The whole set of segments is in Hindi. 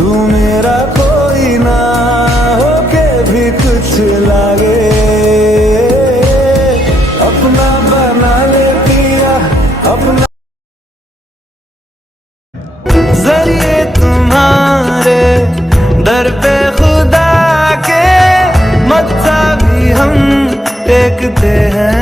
तू मेरा कोई ना होके भी कुछ लागे, अपना बना ले पिया अपना। जरिए तुम्हारे दर पे खुदा के मत्था भी हम टेकते हैं।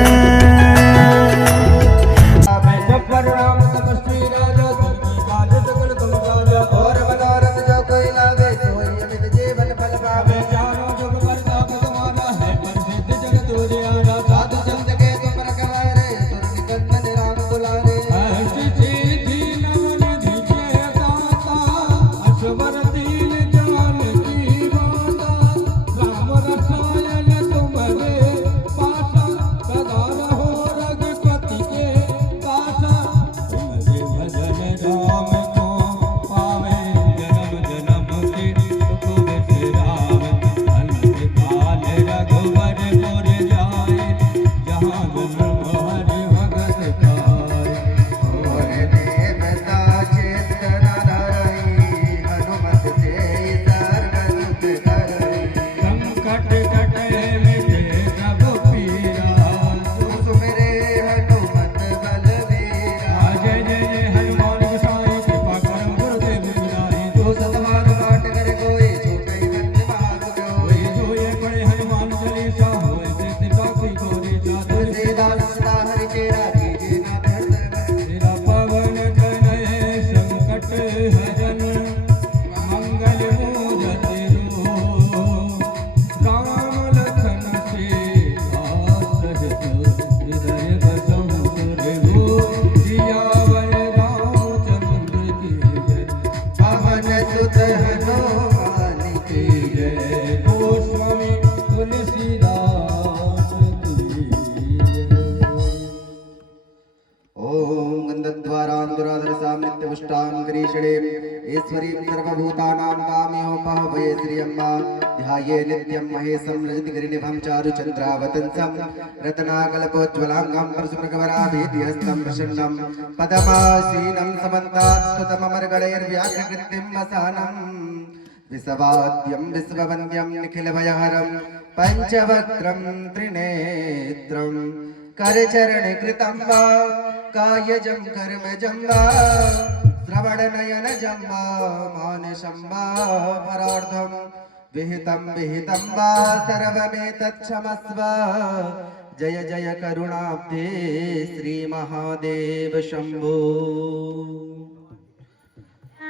ईश्वरीं सर्वभूतानां काम्योपहवये श्रियम्मा ध्याये नित्यं महेशं रजतगिरिनिभं चारुचन्द्रावतंसं रत्नाकल्पोज्ज्वलाङ्गं परशुमृगवराभीतिहस्तं प्रसन्नं पदमासीनं समन्तात्स्तुतममर्गणैर्व्याघ्रकृतिं वसानं विश्ववाद्यं विश्ववन्द्यं निखिलभयहरं पञ्चवक्त्रं त्रिनेत्रं करचरणकृतं वा कायजं कर्मजं वा श्रवणनयन जम्बा मानसं वा परार्धं विहितं वा सर्वमेतच्छमस्व। जय जय करुणाब्धे श्री महादेव शंभो।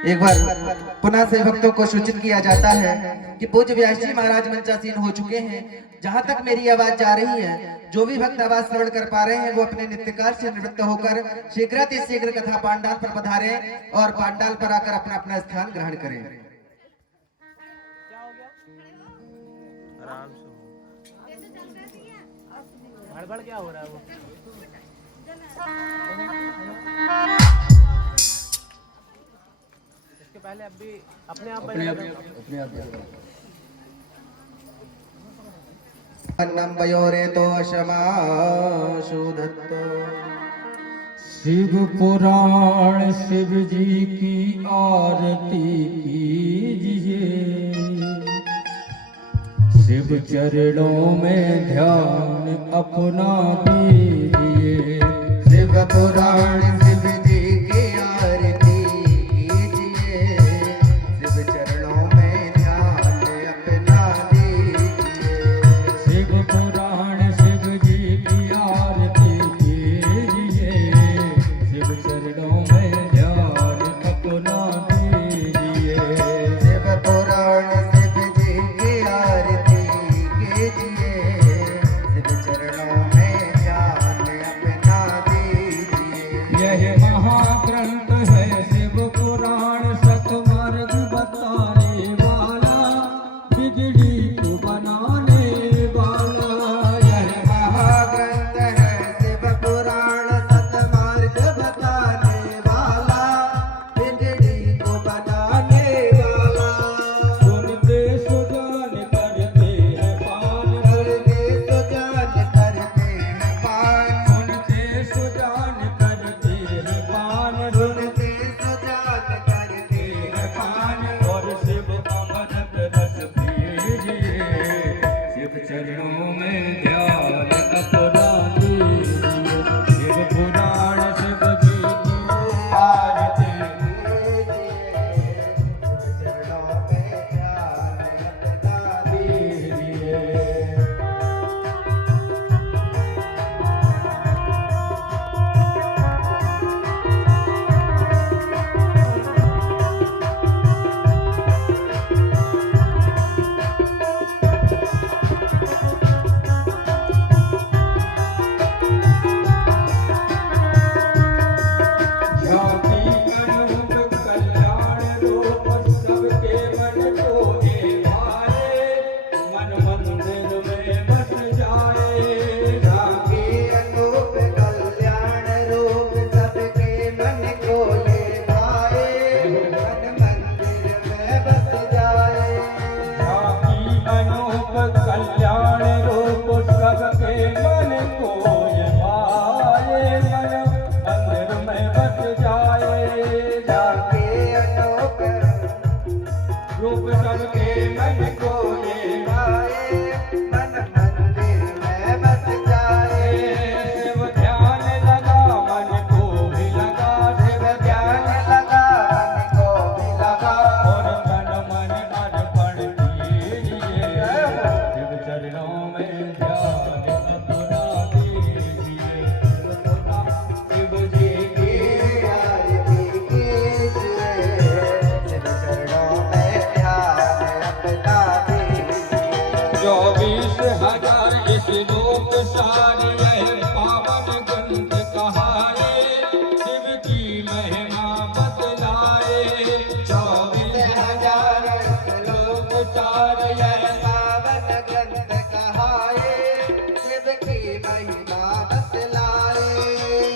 एक बार पुनः से भक्तों को सूचित किया जाता है कि पूज्य व्यास जी महाराज मंचासीन हो चुके हैं। जहां तक मेरी आवाज जा रही है, जो भी भक्त आवाज श्रवण कर पा रहे हैं वो अपने नित्य कार्य से निवृत्त होकर शीघ्रातिशीघ्र कथा पांडाल पर पधारें और पांडाल पर आकर अपना अपना स्थान ग्रहण करें। गड़बड़ क्या हो रहा है वो? इसके पहले अभी अपने आप अन्नम वयोरे तो शमाशुधत्त। शिव पुराण शिव जी की आरती कीजिए, शिव चरणों में ध्यान अपना दीजिए। शिव पुराण शिव जी की आरती कीजिए, शिव चरणों में ध्यान अपना दीजिए। शिव पुराण शिव जी की आरती कीजिए, शिव चरणों में ध्यान अपना दीजिए। शिव पुराण शिव जी की आरती कीजिए, शिव चरणों में ध्यान अपना दीजिए। यह रूप सबके मन को दे आए मन मंदिर में बस जाए शिव ध्यान लगा मन को भी लगा शिव ध्यान लगा मन को भी लगा और तन मन अर्पण कीजिए शिव चरणों में ध्यान अपना दीजिए शिव जी की आरती कीजिए शिव चरणों में ध्यान अपना दीजिए 24,000 इस लोक सारे यह पावन ग्रंथ कहाए शिव की महिमा बतलाए 24,000 लोक सारे यह पावन ग्रंथ कहाए शिव की महिमा बतलाए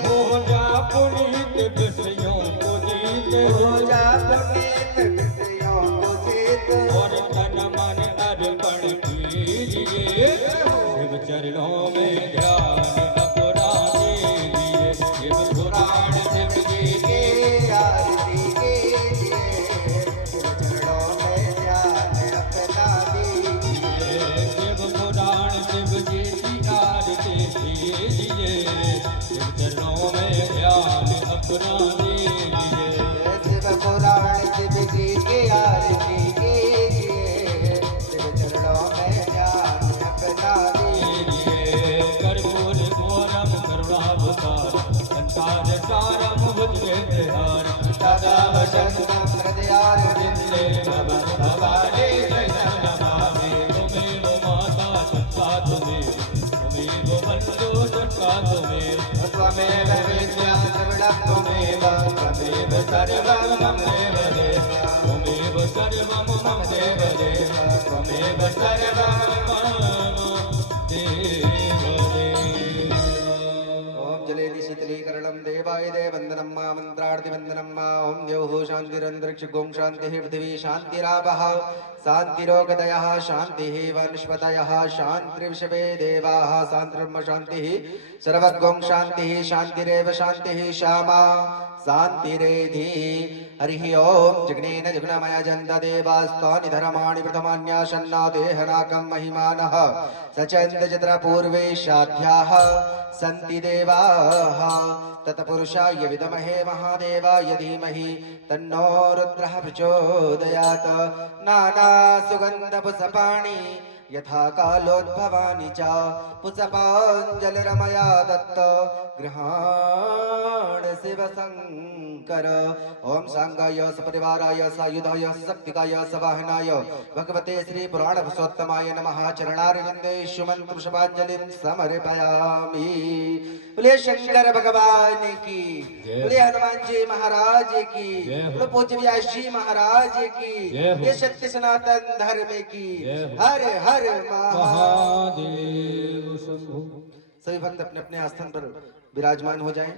हो जा पुनीत विषयों को जीत पूजा पुनीत विषयों को जीत और तन मन अर्पण कीजिए शिव चरणों में ध्यान अपना दीजिए शिव पुराण शिव जी के आरती कीजिए शिव चरणों में ध्यान अपना दीजिए शिव पुराण शिव जी की आरती कीजिए शिव चरणों में ध्यान अपना दीजिए शिव पुराण शिव जी की आरती कीजिए शिव चरणों में ध्यान अपना दीजिए कर्पूर घोरम करुणावतार संसार सारम भुजगेन्द्रहार सदा वसन्तं हृदयारविन्दे भवानी नमामि त्वमेव माता सत्ता त्वमेव बन्धु सत्ता त्वमेव विद्या सर्वं त्वमेव त्वमेव सर्वं मम देवदेव त्वमेव सर्वं मम देवदेव त्वमेव सर्वं ॐ जलेनि शीतलीकरणं देवाय देववन्दनं मा मन्त्रार्तिवन्दनं मा ॐ द्यौः शान्तिरन्तरिक्षगुं शान्तिः पृथिवी शान्तिरापः शान्तिरोगदयः शान्तिः वनस्पतयः शान्तिर्विश्वे देवाः शान्तिर्ब्रह्म शान्तिः सर्वगुं शान्तिः शान्तिरेव शान्तिः श्यामा शान्तिरेधि हरिः ॐ जग्नेन जग्नमय जन्तदेवास्तानि धर्माणि प्रथमान्यासन्ना देहनाकं महिमानः सचन्दचित्रपूर्वे शाध्याः सन्ति देवाः तत्पुरुषाय विद्महे महादेवाय धीमहि तन्नो रुद्रः प्रचोदयात् नानासुगन्धपुष्पाणि यथा कालोद्भवानि च पुष्पाञ्जलिरमया दत्त गृहाण शिवशङ्कर ॐ साङ्गाय सपरिवाराय सायुधाय सशक्तिकाय सवाहनाय भगवते श्री पुराणपुरुषोत्तमाय नमः चरणारविन्देषु मन्त्रपुष्पाञ्जलिं समर्पयामि बोले शंकर भगवान की बोले हनुमान जी महाराज की बोले पूज्य व्यास जी महाराज की ये सत्य सनातन धर्म की हर हर महादेव महादेव शंभो सभी भक्त अपने अपने आस्थान पर विराजमान हो जाएं।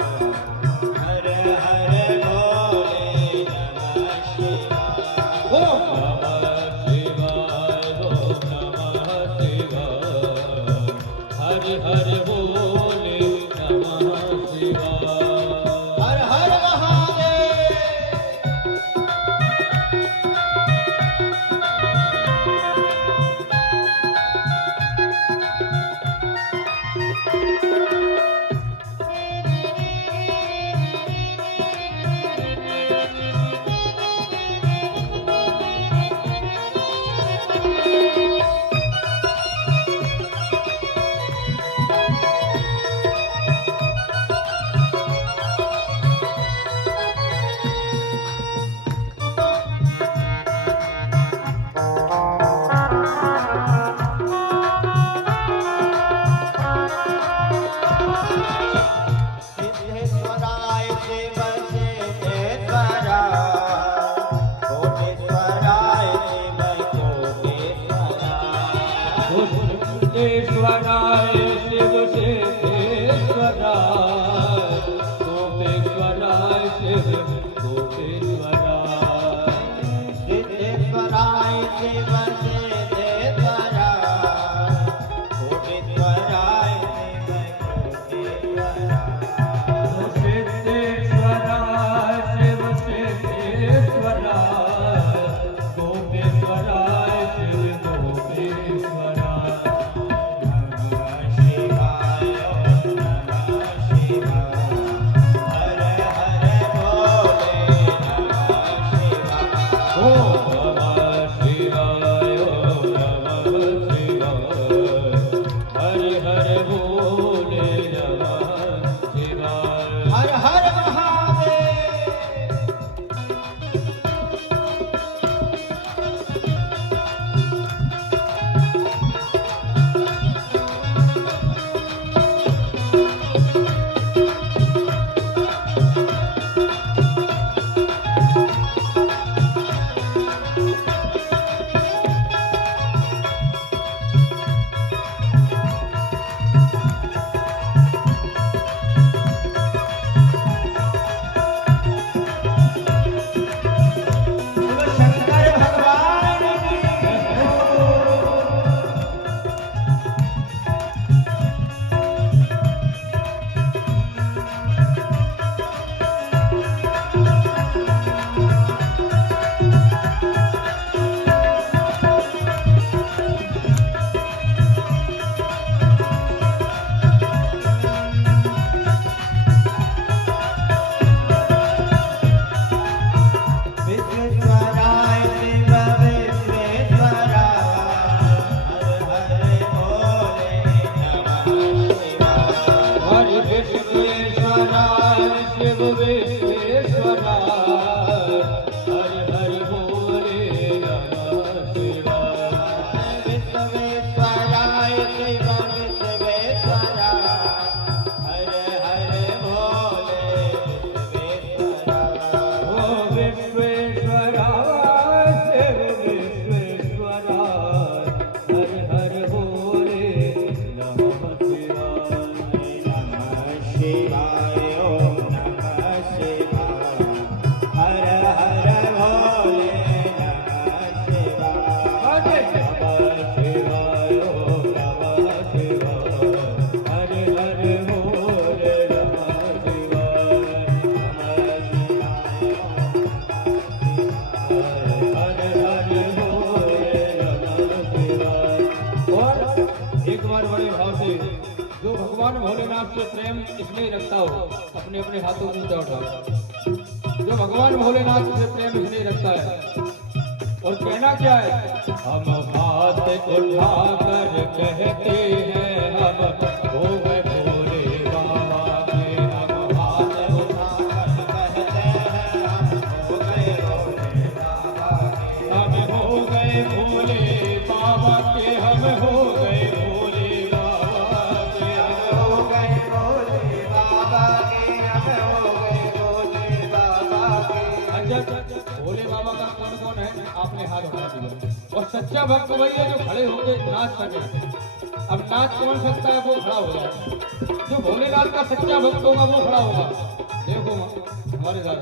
हर हर भोले नमः शिवाय ओम नमः शिवाय ओम नमः शिवाय हर हर भोले नमः शिवाय हर हर महादेव ओम नमः शिवाय, ओम नमः शिवाय, हर हर भोले नमः शिवाय। हर हर महादेव। शंकर भगवान विश्वेश्वराय शिव विश्वेश्वराय, हर हर भोले नमः शिवाय। हरि विश्वेश्वराय शिव विश्वेश्वराय, हरि हरि भोले नमः शिवाय। विश्वेश्वराय शिव विश्वेश्वराय, हर हर भोले विश्वेश्वराय। ओ विश्वेश्वराय शिव विश्वेश्वराय, हरि हरि भोले नमः शिवाय। नमः शिवाय, ओम नमः शिवाय, हर हर भोले नमः शिवाय। हरे नमः शिवाय, ओम नमः शिवाय, हरि हरि भोले नमः शिवाय। हरे हरे भोले नमः शिवाय। और एक बार बड़े भाव से जो भगवान भोलेनाथ से प्रेम इसलिए रखता हो, अपने अपने हाथों को ऊंचा उठाओ। जो भगवान भोलेनाथ से प्रेम इसलिए रखता है, और कहना क्या है? हम हाथ उठा कर कहते हैं हम हो गए भोले बाबा के। हम हाथ उठा कहते हैं हम हो गए भोले बाबा के। हम हो गए भोले बाबा के, हम हो गए भोले बाबा के। हम हो गए भोले बाबा के, हम हो गए भोले बाबा के। अच्छा, भोले बाबा का कौन कौन है? आपने हाथ उठा दिया। और सच्चा भक्त वही है जो खड़े होकर नाच सके। अब नाच कौन सकता है? वो खड़ा हो जाए। जो भोलेनाथ का सच्चा भक्त होगा वो खड़ा होगा। देखो हमारे साथ,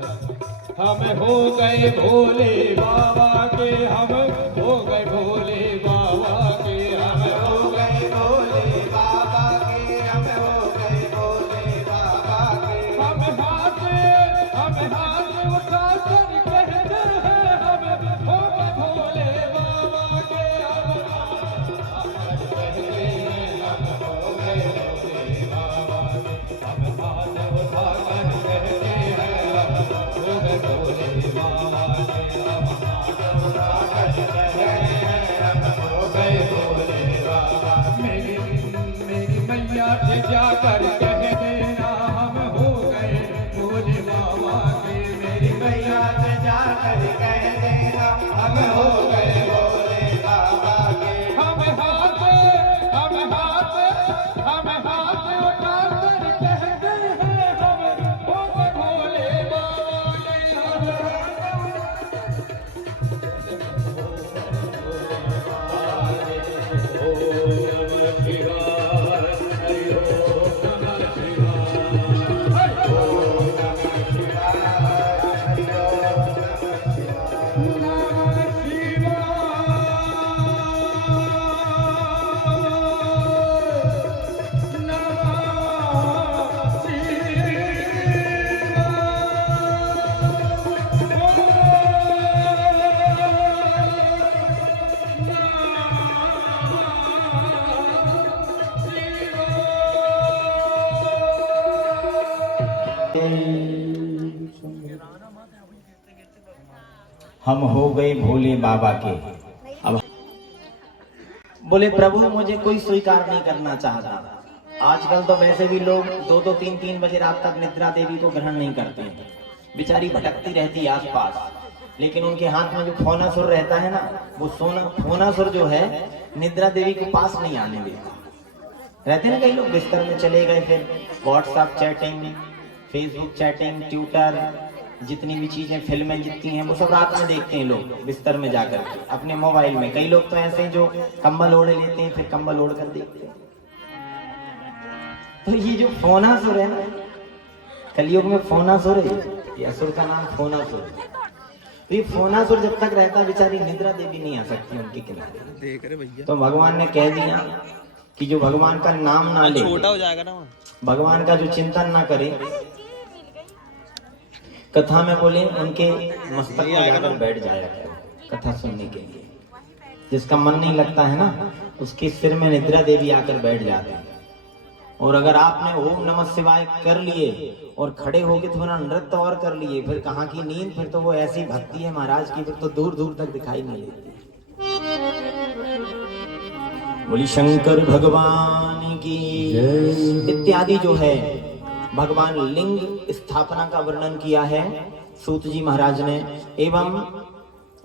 हम हो गए भोले बाबा के, हम हो गए भोले बाबा के। हम हो गए भोले बाबा के, हम हो गए भोले बाबा के। हम हाथ उठा कर कहते हैं हम हो गए भोले बाबा के। हम कहते हैं हम हो गए भोले बाबा के। हम हाथ उठा कर कहते हैं हम हो गए भोले बाबा के। हम हाथ उठा कर कहते हैं हम हो गए भोले बाबा। मेरी मैया से जाकर कह देना हम हो गए भोले बाबा के। मेरी मैया से जाकर कह देना हम हो गए भोले बाबा के। हम हाथ उठा कर कहते हैं हम हो गए भोले बाबा के। ओम नमः शिवाय, हरि ओम नमः शिवाय, ओम नमः शिवाय, हरि ओम नमः हम हो गए भोले बाबा के। अब बोले प्रभु मुझे कोई स्वीकार नहीं करना चाहता। आजकल तो वैसे भी लोग 2-2, 3-3 बजे रात तक निद्रा देवी को ग्रहण नहीं करते हैं। बेचारी भटकती रहती है आसपास, लेकिन उनके हाथ में जो फोनासुर रहता है ना, वो फोनासुर जो है निद्रा देवी के पास नहीं आने देता। रहते हैं कई लोग बिस्तर में चले गए, फिर WhatsApp chatting, Facebook chatting, Twitter, जितनी भी चीजें, फिल्में जितनी हैं वो सब रात में देखते हैं लोग बिस्तर में जाकर के अपने मोबाइल में। कई लोग तो ऐसे जो कंबल ओढ़ लेते हैं, फिर कंबल ओढ़ कर देखते हैं। तो ये जो फोनासुर है ना, कलयुग में फोनासुर है, ये असुर का नाम फोनासुर है। तो ये फोनासुर जब तक रहता बेचारी निद्रा देवी नहीं आ सकती उनके किनारे। तो भगवान ने कह दिया कि जो भगवान का नाम ना ले, छोटा हो जाएगा ना, भगवान का जो चिंतन ना करे, कथा में बोले उनके मस्तक में जाकर बैठ जाया करो कथा सुनने के लिए। जिसका मन नहीं लगता है ना, उसके सिर में निद्रा देवी आकर बैठ जाते हैं। और अगर आपने ओम नमः शिवाय कर लिए और खड़े होके थोड़ा नृत्य और कर लिए, फिर कहाँ की नींद, फिर तो वो ऐसी भक्ति है महाराज की, फिर तो दूर दूर तक दिखाई नहीं देती। बोली शंकर भगवान की इत्यादि जो है भगवान लिंग स्थापना का वर्णन किया है सूत जी महाराज ने। एवं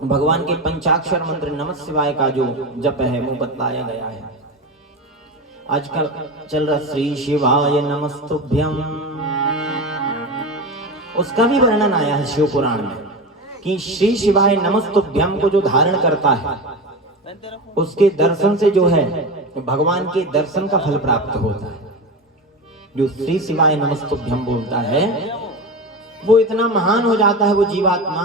भगवान के पंचाक्षर मंत्र नमः शिवाय का जो जप है वो बतलाया गया है। आजकल चल रहा श्री शिवाय नमस्तुभ्यम, उसका भी वर्णन आया है शिव पुराण में कि श्री शिवाय नमस्तुभ्यम को जो धारण करता है उसके दर्शन से जो है भगवान के दर्शन का फल प्राप्त होता है। जो श्री शिवाय नमस्तुभ्यम बोलता है वो इतना महान हो जाता है वो जीवात्मा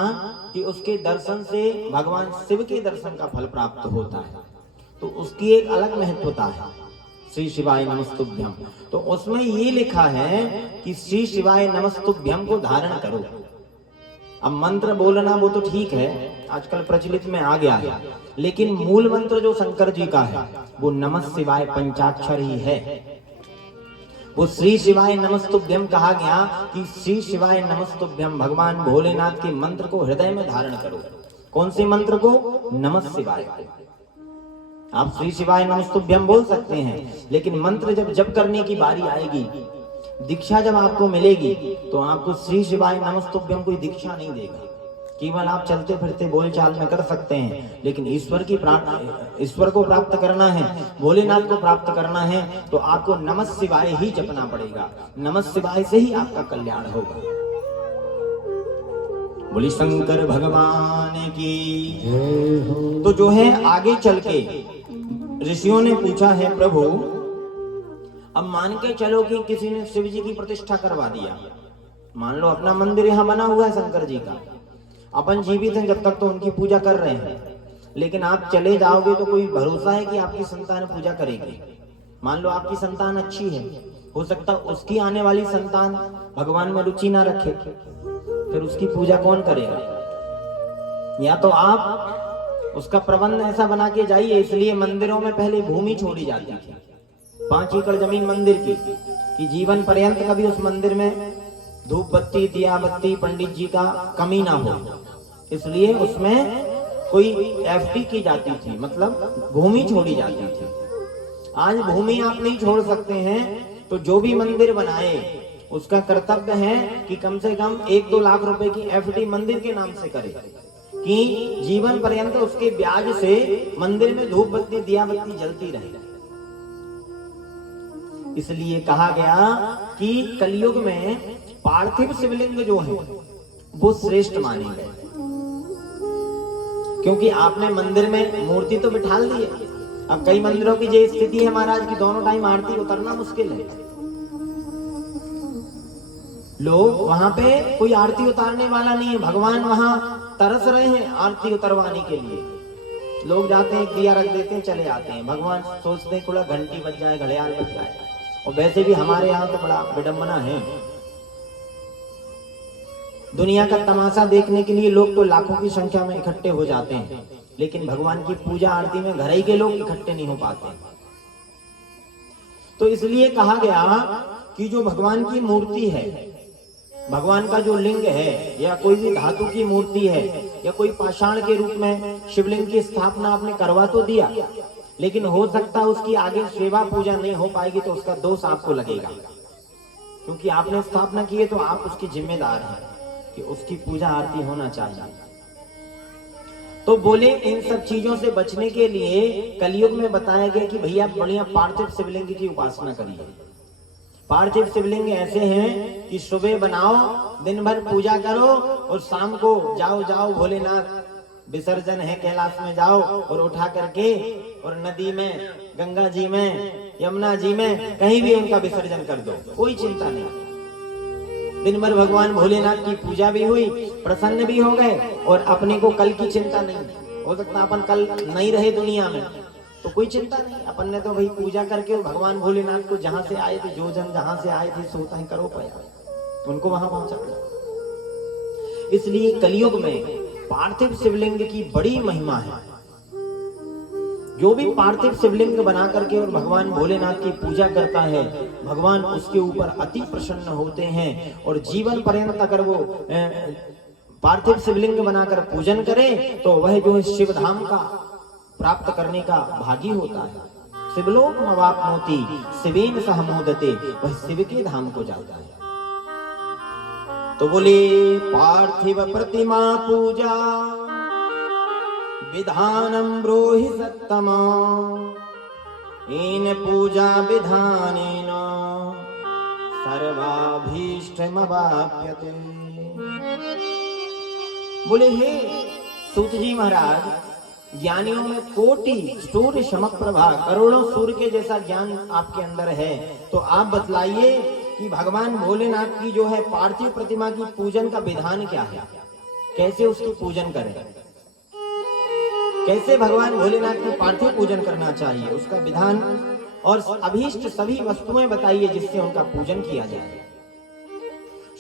कि उसके दर्शन से भगवान शिव के दर्शन का फल प्राप्त होता है। तो उसकी एक अलग महत्वता है श्री शिवाय नमस्तुभ्यम। तो उसमें ये लिखा है कि श्री शिवाय नमस्तुभ्यम को धारण करो। अब मंत्र बोलना वो तो ठीक है, आजकल प्रचलित में आ गया है, लेकिन मूल मंत्र जो शंकर जी का है वो नमः शिवाय पंचाक्षर ही है। वो श्री शिवाय नमस्तुभ्यम कहा गया कि श्री शिवाय नमस्तुभ्यम भगवान भोलेनाथ के मंत्र को हृदय में धारण करो। कौन से मंत्र को? नमः शिवाय। आप श्री शिवाय नमस्तुभ्यम बोल सकते हैं, लेकिन मंत्र जब जप करने की बारी आएगी, दीक्षा जब आपको मिलेगी, तो आपको श्री शिवाय नमस्तुभ्यम कोई दीक्षा नहीं देगा। केवल आप चलते फिरते बोलचाल में कर सकते हैं, लेकिन ईश्वर को प्राप्त करना है, भोलेनाथ को प्राप्त करना है, तो आपको नमः शिवाय ही जपना पड़ेगा। नमः शिवाय से ही आपका कल्याण होगा। बोली शंकर भगवान की। तो जो है आगे चल के ऋषियों ने पूछा है प्रभु, अब मान के चलो कि किसी ने शिव जी की प्रतिष्ठा करवा दिया, मान लो अपना मंदिर यहाँ बना हुआ है शंकर जी का, अपन जीवित हैं जब तक तो उनकी पूजा कर रहे हैं, लेकिन आप चले जाओगे तो कोई भरोसा है कि आपकी संतान पूजा करेगी? मान लो आपकी संतान अच्छी है, हो सकता उसकी आने वाली संतान भगवान में रुचि ना रखे, फिर उसकी पूजा कौन करेगा? या तो आप उसका प्रबंध ऐसा बना के जाइए। इसलिए मंदिरों में पहले भूमि छोड़ी जाती थी, 5 एकड़ जमीन मंदिर की, कि जीवन पर्यंत कभी उस मंदिर में धूप बत्ती दिया बत्ती पंडित जी का कमी ना हो, इसलिए उसमें कोई एफडी की जाती थी, मतलब भूमि छोड़ी जाती थी। आज भूमि आप नहीं छोड़ सकते हैं, तो जो भी मंदिर बनाए उसका कर्तव्य है कि कम से कम 1-2 लाख रुपए की एफडी मंदिर के नाम से करे, कि जीवन पर्यंत उसके ब्याज से मंदिर में धूप बत्ती दिया बत्ती जलती रहे। इसलिए कहा गया कि कलयुग में पार्थिव शिवलिंग जो है वो श्रेष्ठ माने गए, क्योंकि आपने मंदिर में मूर्ति तो बिठा दी है। अब कई मंदिरों की ये स्थिति है महाराज की दोनों टाइम आरती उतरना मुश्किल है। लोग वहां पे कोई आरती उतारने वाला नहीं है, भगवान वहां तरस रहे हैं आरती उतरवाने के लिए। लोग जाते हैं, दिया रख देते हैं, चले आते हैं। भगवान सोचते हैं थोड़ा घंटी बज जाए, घड़ियाल बज जाए। और वैसे भी हमारे यहाँ तो बड़ा विडंबना है, दुनिया का तमाशा देखने के लिए लोग तो लाखों की संख्या में इकट्ठे हो जाते हैं, लेकिन भगवान की पूजा आरती में घर ही के लोग इकट्ठे नहीं हो पाते। तो इसलिए कहा गया कि जो भगवान की मूर्ति है भगवान का जो लिंग है या कोई भी धातु की मूर्ति है या कोई पाषाण के रूप में शिवलिंग की स्थापना आपने करवा तो दिया, लेकिन हो सकता है उसकी आगे सेवा पूजा नहीं हो पाएगी तो उसका दोष आपको लगेगा, क्योंकि आपने स्थापना की है तो आप उसकी जिम्मेदार हैं कि उसकी पूजा आरती होना चाहिए। तो बोले इन सब चीजों से बचने के लिए कलयुग में बताया गया कि भैया बढ़िया पार्थिव शिवलिंग की उपासना करिए। पार्थिव शिवलिंग ऐसे हैं कि सुबह बनाओ, दिन भर पूजा करो और शाम को जाओ भोलेनाथ विसर्जन है कैलाश में जाओ और उठा करके और नदी में, गंगा जी में, यमुना जी में कहीं भी उनका विसर्जन कर दो, कोई चिंता नहीं। दिन भर भगवान भोलेनाथ की पूजा भी हुई, प्रसन्न भी हो गए और अपने को कल की चिंता नहीं। हो सकता अपन कल नहीं रहे दुनिया में तो कोई चिंता नहीं, अपन ने तो भाई पूजा करके भगवान भोलेनाथ को जहां से आए थे, जो जन जहां से आए थे सोता है करो पाया, उनको वहां पहुंचा दिया। इसलिए कलयुग में पार्थिव शिवलिंग की बड़ी महिमा है। जो भी पार्थिव शिवलिंग बना करके और भगवान भोलेनाथ की पूजा करता है, भगवान उसके ऊपर अति प्रसन्न होते हैं और जीवन पर्यंत अगर वो पार्थिव शिवलिंग बनाकर पूजन करे तो वह जो है शिव धाम का प्राप्त करने का भागी होता है। शिवलोक मवाप्नोति शिवेन सह मोदते, वह शिव के धाम को जाता है। तो बोले पार्थिव प्रतिमा पूजा विधानम ब्रूहि सत्तमा, इन पूजा विधानेन सर्वाभीष्टमवाप्यते। बोले हे सूत जी महाराज, ज्ञानियों में कोटि सूर्य समप्रभा, करोड़ों सूर्य के जैसा ज्ञान आपके अंदर है, तो आप बतलाइए कि भगवान भोलेनाथ की जो है पार्थिव प्रतिमा की पूजन का विधान क्या है, कैसे उसकी पूजन करें, कैसे भगवान भोलेनाथ की पार्थिव पूजन करना चाहिए, उसका विधान और अभीष्ट सभी वस्तुएं बताइए जिससे उनका पूजन किया जाए।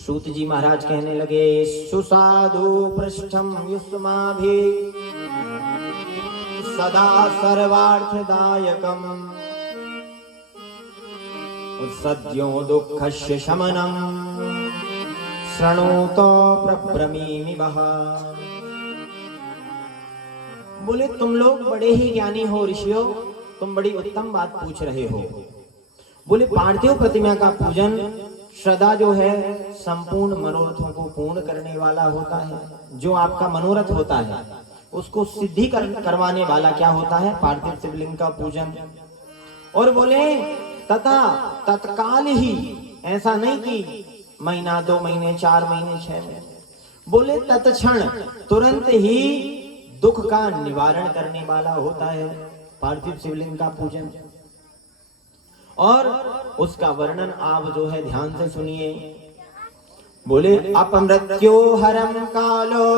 सूत जी महाराज कहने लगे, सुसाधु पृष्ठम युष्माभि सदा सर्वार्थदायकम सद्यो दुःखस्य शमनम शृणुतो प्रब्रमीमि वः। बोले तुम लोग बड़े ही ज्ञानी हो ऋषियों, तुम बड़ी उत्तम बात पूछ रहे हो। बोले पार्थिव प्रतिमा का पूजन श्रद्धा जो है संपूर्ण मनोरथों को पूर्ण करने वाला होता है। जो आपका मनोरथ होता है उसको सिद्धि करवाने वाला क्या होता है, पार्थिव शिवलिंग का पूजन। और बोले तथा तत्काल ही, ऐसा नहीं कि महीना 2 महीने 4 महीने 6 महीने, बोले तत्क्षण तुरंत ही दुख का निवारण करने वाला होता है पार्थिव शिवलिंग का पूजन। और उसका वर्णन आप जो है ध्यान से सुनिए। बोले अपमृत्यो हरम कालो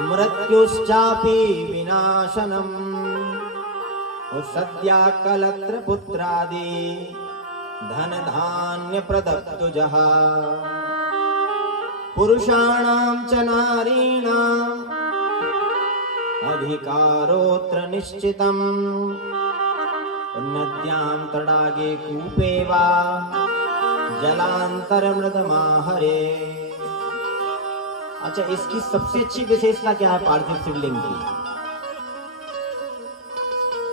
मृत्युश्चापि विनाशनम सद्या कलत्र पुत्रादि धन धान्य प्रदत्तुजः पुरुषाणां च नारीणाम् अधिकारोऽत्र निश्चितम् नद्यां तडागे कूपे वा जलांतरमृतमाहरे। अच्छा, इसकी सबसे अच्छी विशेषता क्या है पार्थिव शिवलिंग की?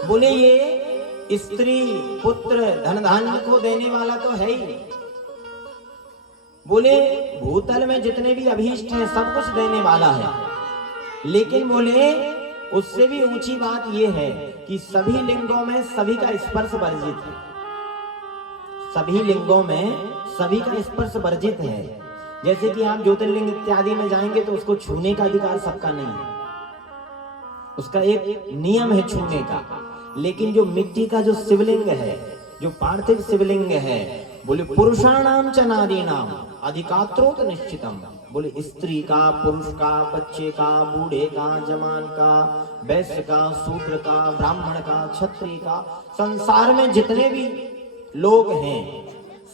बोले ये स्त्री पुत्र धन धान्य को देने वाला तो है ही। बोले भूतल में जितने भी अभीष्ट हैं सब कुछ देने वाला है, लेकिन बोले उससे भी ऊंची बात यह है कि सभी लिंगों में सभी का स्पर्श वर्जित है। सभी लिंगों में सभी का स्पर्श वर्जित है। जैसे कि आप ज्योतिर्लिंग इत्यादि में जाएंगे तो उसको छूने का अधिकार सबका नहीं है, उसका एक नियम है छूने का। लेकिन जो मिट्टी का जो शिवलिंग है, जो पार्थिव शिवलिंग है, बोले पुरुषाणाम च नारीणाम अधिकात्रोत निश्चितम। बोले स्त्री का, पुरुष का, बच्चे का, बूढ़े का, जवान का, वैश्य का, शूद्र का, ब्राह्मण का, क्षत्रिय का, संसार में जितने भी लोग हैं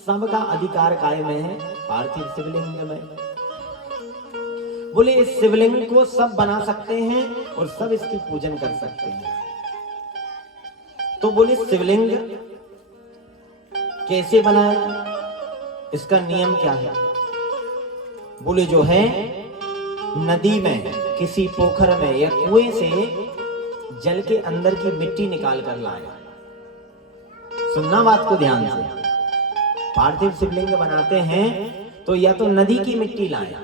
सबका अधिकार कायम है पार्थिव शिवलिंग में। बोले इस शिवलिंग को सब बना सकते हैं और सब इसकी पूजन कर सकते हैं। तो बोले शिवलिंग कैसे बनाए, इसका नियम क्या है? बोले जो है नदी में, किसी पोखर में या कुएं से जल के अंदर की मिट्टी निकाल कर लाए। सुनना बात को ध्यान से। पार्थिव शिवलिंग बनाते हैं तो या तो नदी की मिट्टी लाएं,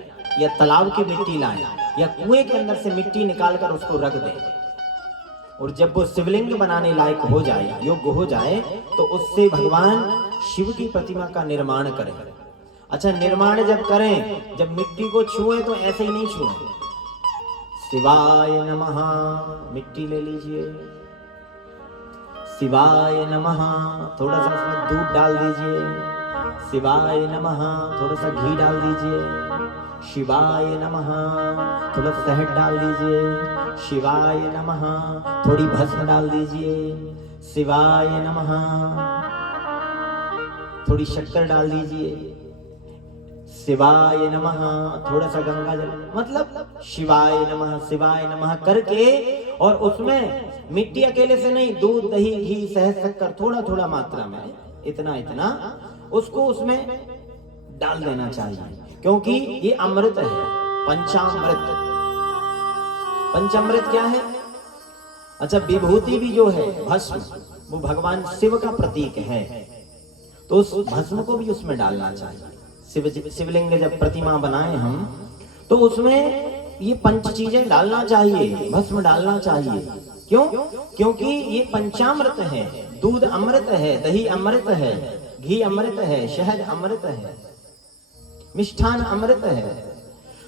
या तालाब की मिट्टी लाएं, या कुएं के अंदर से मिट्टी निकालकर उसको रख दें। और जब वो शिवलिंग बनाने लायक हो जाए, योग्य हो जाए, तो उससे भगवान शिव की प्रतिमा का निर्माण करें। अच्छा, निर्माण जब करें, जब मिट्टी को छुए तो ऐसे ही नहीं छुए। शिवाय नमः, मिट्टी ले लीजिए। शिवाय नमः, थोड़ा सा उसमें दूध डाल दीजिए। शिवाय नमः, थोड़ा सा घी डाल दीजिए। शिवाय नमः, थोड़ा शहद डाल दीजिए। शिवाय नमः, थोड़ी भस्म डाल दीजिए। शिवाय नमः, थोड़ी शक्कर डाल दीजिए। शिवाय नमः, थोड़ा सा गंगा जल, मतलब शिवाय नमः करके, और उसमें मिट्टी अकेले से नहीं, दूध, दही, घी, शहद, शक्कर थोड़ा थोड़ा मात्रा में, इतना इतना उसको उसमें डाल देना चाहिए, क्योंकि ये अमृत है, पंचामृत। पंचामृत क्या है? अच्छा, विभूति भी जो है, भस्म, वो भगवान शिव का प्रतीक है, तो उस भस्म को भी उसमें डालना चाहिए। शिवलिंग जब प्रतिमा बनाए हम, तो उसमें ये पंच चीजें डालना चाहिए, भस्म डालना चाहिए। क्यों? क्योंकि ये पंचामृत है। दूध अमृत है, दही अमृत है, घी अमृत है, शहद अमृत है, मिष्ठान अमृत है।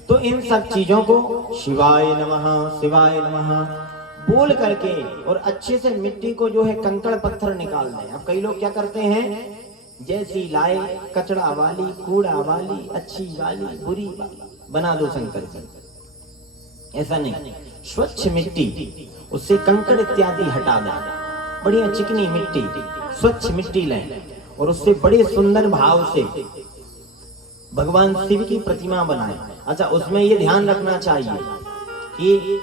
तो इन सब चीजों को शिवाय नमः बोल करके, और अच्छे से मिट्टी को जो है कंकड़ पत्थर निकाल दें। अब कई लोग क्या करते हैं, जैसी लाए कचड़ा वाली, कूड़ा वाली, अच्छी वाली, बुरी वाली बना दो शंकर जी। ऐसा नहीं, स्वच्छ मिट्टी, उससे कंकड़ इत्यादि हटा दें। बढ़िया चिकनी मिट्टी, स्वच्छ मिट्टी लें, और उससे बड़े सुंदर भाव से भगवान शिव की प्रतिमा बनाएं। अच्छा, उसमें ये ध्यान रखना चाहिए कि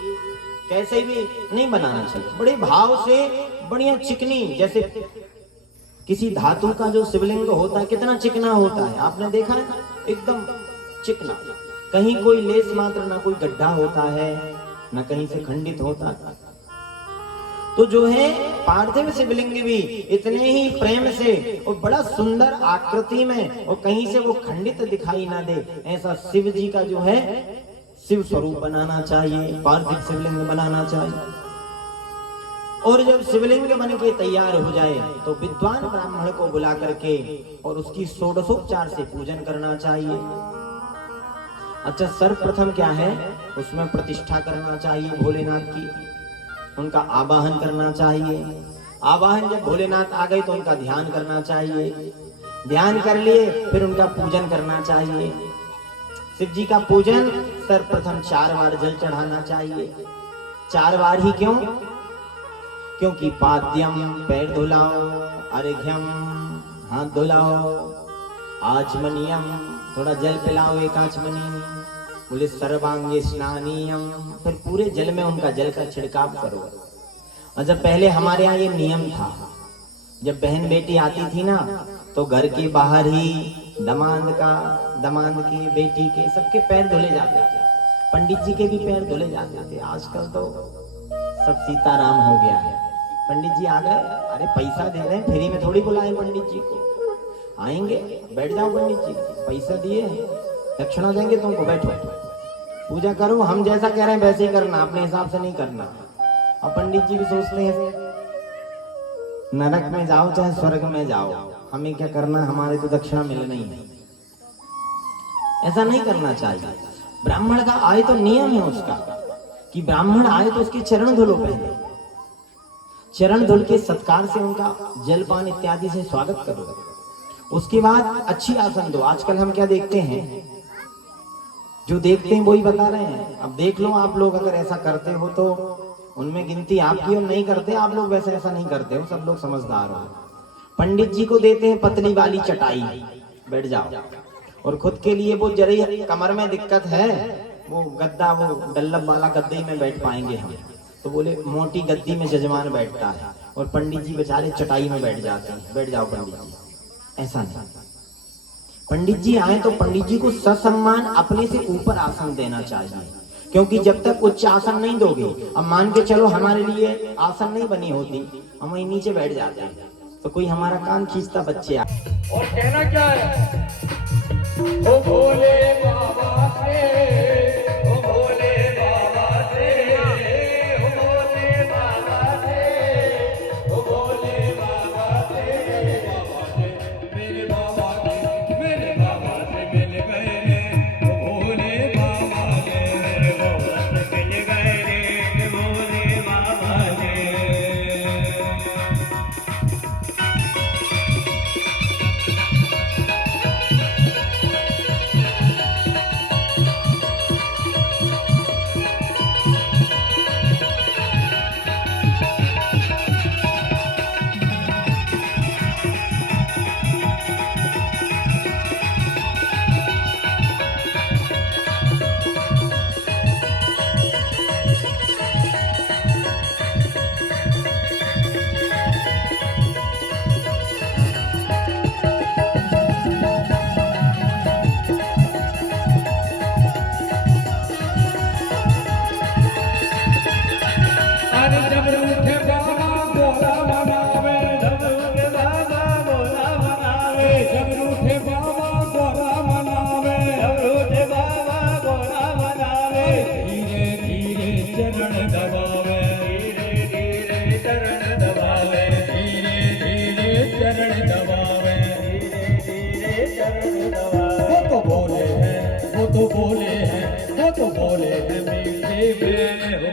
कैसे भी नहीं बनाना चाहिए, बड़े भाव से, बढ़िया चिकनी, जैसे किसी धातु का जो शिवलिंग होता है कितना चिकना होता है, आपने देखा है, एकदम चिकना, कहीं कोई लेस मात्र, ना कोई गड्ढा होता है, ना कहीं से खंडित होता है। तो जो है पार्थिव शिवलिंग भी इतने ही प्रेम से और बड़ा सुंदर आकृति में, और कहीं से वो खंडित दिखाई ना दे, ऐसा शिव जी का जो है शिव स्वरूप बनाना चाहिए, पार्थिव शिवलिंग बनाना चाहिए। और जब शिवलिंग बन के तैयार हो जाए, तो विद्वान ब्राह्मण को बुला करके और उसकी षोडशोपचार से पूजन करना चाहिए। अच्छा, सर्वप्रथम क्या है, उसमें प्रतिष्ठा करना चाहिए भोलेनाथ की, उनका आवाहन करना चाहिए। आवाहन, जब भोलेनाथ आ गए तो उनका ध्यान करना चाहिए। ध्यान कर लिए, फिर उनका पूजन करना चाहिए। शिव जी का पूजन सर्वप्रथम 4 बार जल चढ़ाना चाहिए। 4 बार ही क्यों? क्योंकि पाद्यम, पैर धुलाओ, अर्घ्यम, हाथ धुलाओ, आचमनियम, थोड़ा जल पिलाओ एक आचमनी, बोले सर्वांगे स्नानीयम, फिर पूरे जल में उनका जल का छिड़काव करो। और जब पहले हमारे यहाँ ये नियम था, जब बहन बेटी आती थी ना, तो घर के बाहर ही दमाद के, बेटी के, सबके पैर धुले जाते थे, पंडित जी के भी पैर धुले जाते थे। आजकल तो सब सीताराम हो गया है। पंडित जी आ गए, अरे पैसा दे रहे हैं, फ्री में थोड़ी बुलाए पंडित जी को, आएंगे, बैठ जाओ पंडित जी, पैसा दिए, दक्षिणा देंगे तुमको, बैठो, पूजा करो, हम जैसा कह रहे हैं वैसे ही करना, अपने हिसाब से नहीं करना। अब पंडित जी भी सोचते हैं नरक में जाओ चाहे स्वर्ग में जाओ, हमें क्या करना, हमारे तो दक्षिणा मिलना ही नहीं। ऐसा नहीं करना चाहिए। ब्राह्मण का आए तो नियम है उसका कि ब्राह्मण आए तो उसके चरण धुलो, पहले चरण धुल के सत्कार से उनका जलपान इत्यादि से स्वागत करो। उसके बाद अच्छी आसन दो। आजकल हम क्या देखते हैं, जो देखते हैं वही बता रहे हैं। अब देख लो आप लोग, अगर ऐसा करते हो तो उनमें गिनती आपकी, और नहीं करते आप लोग वैसे ऐसा नहीं करते हो, सब लोग समझदार हो। पंडित जी को देते हैं पतली वाली चटाई, बैठ जाओ, और खुद के लिए वो जरी कमर में दिक्कत है, वो गद्दा, वो डल्लब वाला गद्दे में बैठ पाएंगे हम, तो बोले मोटी गद्दी में जजमान बैठता है, और पंडित जी बेचारे चटाई में बैठ जाते हैं, बैठ जाओ पंडित जी। ऐसा नहीं, पंडित जी आए तो पंडित जी को ससम्मान अपने से ऊपर आसन देना चाहिए, क्योंकि जब तक उच्च आसन नहीं दोगे, अब मान के चलो हमारे लिए आसन नहीं बनी होती, हम वहीं नीचे बैठ जाते हैं, तो कोई हमारा कान खींचता बच्चे आ। और कहना क्या है, ओ भोले बाबा से, ओ भोले बाबा से, ओ भोले बाबा से, ओ भोले बाबा से, बाबा से मेरे बाबा से, मेरे बाबा से मिल गए रे, ओ भोले बाबा से, मेरे बाबा से मिल गए रे, भोले बाबा से। अरे जब रूठे बाबा बोला मनावे, जब रूठे बाबा बोला मनावे, जब रूठे बाबा बोला मनावे, जब रूठे बाबा बोला मनावे, धीरे धीरे चरण दबावे, धीरे धीरे चरण दबावे, धीरे धीरे चरण दबावे, धीरे धीरे चरण दबावे। वो तो बोले हैं, वो तो बोले हैं, वो तो बोले हैं मीठे में